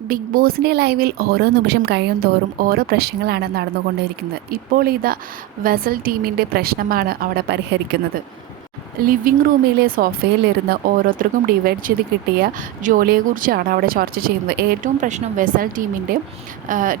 Big ബോസിൻ്റെ ലൈവിൽ ഓരോ നിമിഷം കഴിയും തോറും ഓരോ പ്രശ്നങ്ങളാണ് നടന്നുകൊണ്ടിരിക്കുന്നത്. ഇപ്പോൾ ഇതാ വെസൽ ടീമിൻ്റെ പ്രശ്നമാണ് അവിടെ പരിഹരിക്കുന്നത്. ലിവിങ് റൂമിലെ സോഫയിലിരുന്ന് ഓരോരുത്തർക്കും ഡിവൈഡ് ചെയ്ത് കിട്ടിയ ജോലിയെക്കുറിച്ചാണ് അവിടെ ചർച്ച ചെയ്യുന്നത്. ഏറ്റവും പ്രശ്നം വെസൽ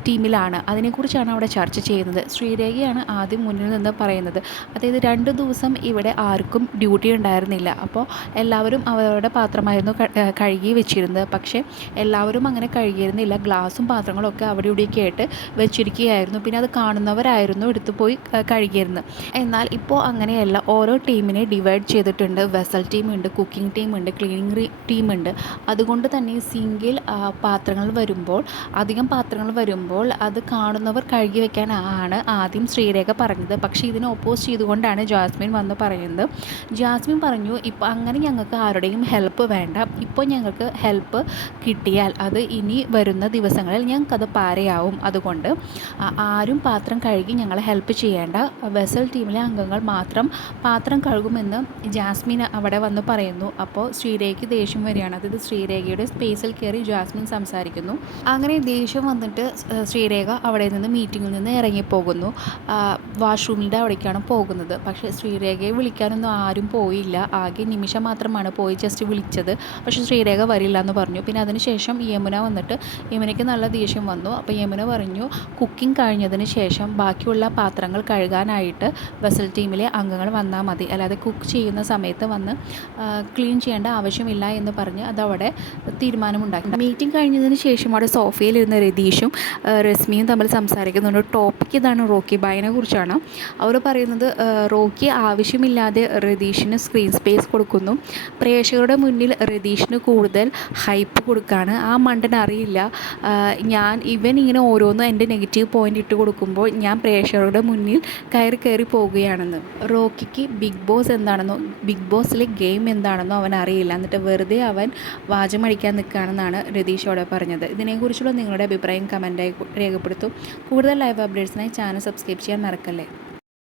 ടീമിലാണ്. അതിനെക്കുറിച്ചാണ് അവിടെ ചർച്ച ചെയ്യുന്നത്. ശ്രീരേഖയാണ് ആദ്യം മുന്നിൽ നിന്ന് പറയുന്നത്. അതായത് 2 ദിവസം ഇവിടെ ആർക്കും ഡ്യൂട്ടി ഉണ്ടായിരുന്നില്ല. അപ്പോൾ എല്ലാവരും അവരുടെ പാത്രമായിരുന്നു കഴുകി വെച്ചിരുന്നത്. പക്ഷേ എല്ലാവരും അങ്ങനെ കഴുകിയിരുന്നില്ല. ഗ്ലാസും പാത്രങ്ങളും ഒക്കെ അവിടെ ഇവിടെയൊക്കെ ആയിട്ട് വെച്ചിരിക്കുകയായിരുന്നു. പിന്നെ അത് കാണുന്നവരായിരുന്നു എടുത്തു പോയി കഴുകിയിരുന്നത്. എന്നാൽ ഇപ്പോൾ അങ്ങനെയല്ല. ഓരോ ടീമിനെ ഡിവൈഡ് ചെയ്തിട്ടുണ്ട്. വെസൽ ടീമുണ്ട്, കുക്കിംഗ് ടീമുണ്ട്, ക്ലീനിങ് ടീമുണ്ട്. അതുകൊണ്ട് തന്നെ സിങ്കിൽ അധികം പാത്രങ്ങൾ വരുമ്പോൾ അത് കാണുന്നവർ കഴുകി വെക്കാനാണ് ആദ്യം ശ്രീരേഖ പറഞ്ഞത്. പക്ഷേ ഇതിനെ ഓപ്പോസ് ചെയ്തുകൊണ്ടാണ് ജാസ്മിൻ വന്ന് പറയുന്നത്. ജാസ്മിൻ പറഞ്ഞു, ഇപ്പോൾ അങ്ങനെ ഞങ്ങൾക്ക് ആരുടെയും ഹെൽപ്പ് വേണ്ട. ഇപ്പോൾ ഞങ്ങൾക്ക് ഹെൽപ്പ് കിട്ടിയാൽ അത് ഇനി വരുന്ന ദിവസങ്ങളിൽ ഞങ്ങൾക്കത് പാരയാവും. അതുകൊണ്ട് ആരും പാത്രം കഴുകി ഞങ്ങളെ ഹെൽപ്പ് ചെയ്യേണ്ട. വെസൽ ടീമിലെ അംഗങ്ങൾ മാത്രം പാത്രം കഴുകുമെന്ന് ജാസ്മിൻ അവിടെ വന്ന് പറയുന്നു. അപ്പോൾ ശ്രീരേഖയ്ക്ക് ദേഷ്യം വരികയാണ്. അതായത് ശ്രീരേഖയുടെ സ്പേസിൽ കയറി ജാസ്മിൻ സംസാരിക്കുന്നു. അങ്ങനെ ദേഷ്യം വന്നിട്ട് ശ്രീരേഖ അവിടെ നിന്ന് മീറ്റിങ്ങിൽ നിന്ന് ഇറങ്ങിപ്പോകുന്നു. വാഷ്റൂമിൻ്റെ അവിടേക്കാണ് പോകുന്നത്. പക്ഷേ ശ്രീരേഖയെ വിളിക്കാനൊന്നും ആരും പോയില്ല. ആകെ നിമിഷ മാത്രമാണ് പോയി ജസ്റ്റ് വിളിച്ചത്. പക്ഷേ ശ്രീരേഖ വരില്ല എന്ന് പറഞ്ഞു. പിന്നെ അതിനുശേഷം യമുന വന്നിട്ട് യമുനയ്ക്ക് നല്ല ദേഷ്യം വന്നു. അപ്പോൾ യമുന പറഞ്ഞു, കുക്കിംഗ് കഴിഞ്ഞതിന് ശേഷം ബാക്കിയുള്ള പാത്രങ്ങൾ കഴുകാനായിട്ട് വെസൽ ടീമിലെ അംഗങ്ങൾ വന്നാൽ മതി, അല്ലാതെ കുക്ക് ചെയ്യുന്ന സമയത്ത് വന്ന് ക്ലീൻ ചെയ്യേണ്ട ആവശ്യമില്ല എന്ന് പറഞ്ഞ് അതവിടെ തീരുമാനമുണ്ടാക്കി. മീറ്റിംഗ് കഴിഞ്ഞതിന് ശേഷം അവിടെ സോഫയിലിരുന്ന രതീഷും രശ്മിയും തമ്മിൽ സംസാരിക്കുന്നുണ്ട്. ടോപ്പിക് ഇതാണ്, റോക്കി ബായിനെ കുറിച്ചാണ്. അവർ പറയുന്നത് റോക്കി ആവശ്യമില്ലാതെ രതീഷിന് സ്ക്രീൻ സ്പേസ് കൊടുക്കുന്നു. പ്രേക്ഷകരുടെ മുന്നിൽ രതീഷിന് കൂടുതൽ ഹൈപ്പ് കൊടുക്കുകയാണ്. ആ മണ്ടൻ അറിയില്ല, ഇവൻ ഇങ്ങനെ ഓരോന്നും എൻ്റെ നെഗറ്റീവ് പോയിൻ്റ് ഇട്ട് കൊടുക്കുമ്പോൾ ഞാൻ പ്രേക്ഷകരുടെ മുന്നിൽ കയറി പോവുകയാണെന്ന്. റോക്കിക്ക് ബിഗ് ബോസ് എന്താണെന്നോ ബിഗ് ബോസിലെ ഗെയിം എന്താണെന്നോ അവൻ അറിയില്ല. എന്നിട്ട് വെറുതെ അവൻ വാചമടിക്കാൻ നിൽക്കുകയാണെന്നാണ് രതീഷോടെ പറഞ്ഞത്. ഇതിനെക്കുറിച്ചുള്ള നിങ്ങളുടെ അഭിപ്രായം കമൻറ്റായി രേഖപ്പെടുത്തും. കൂടുതൽ ലൈവ് അപ്ഡേറ്റ്സിനായി ചാനൽ സബ്സ്ക്രൈബ് ചെയ്യാൻ മറക്കല്ലേ.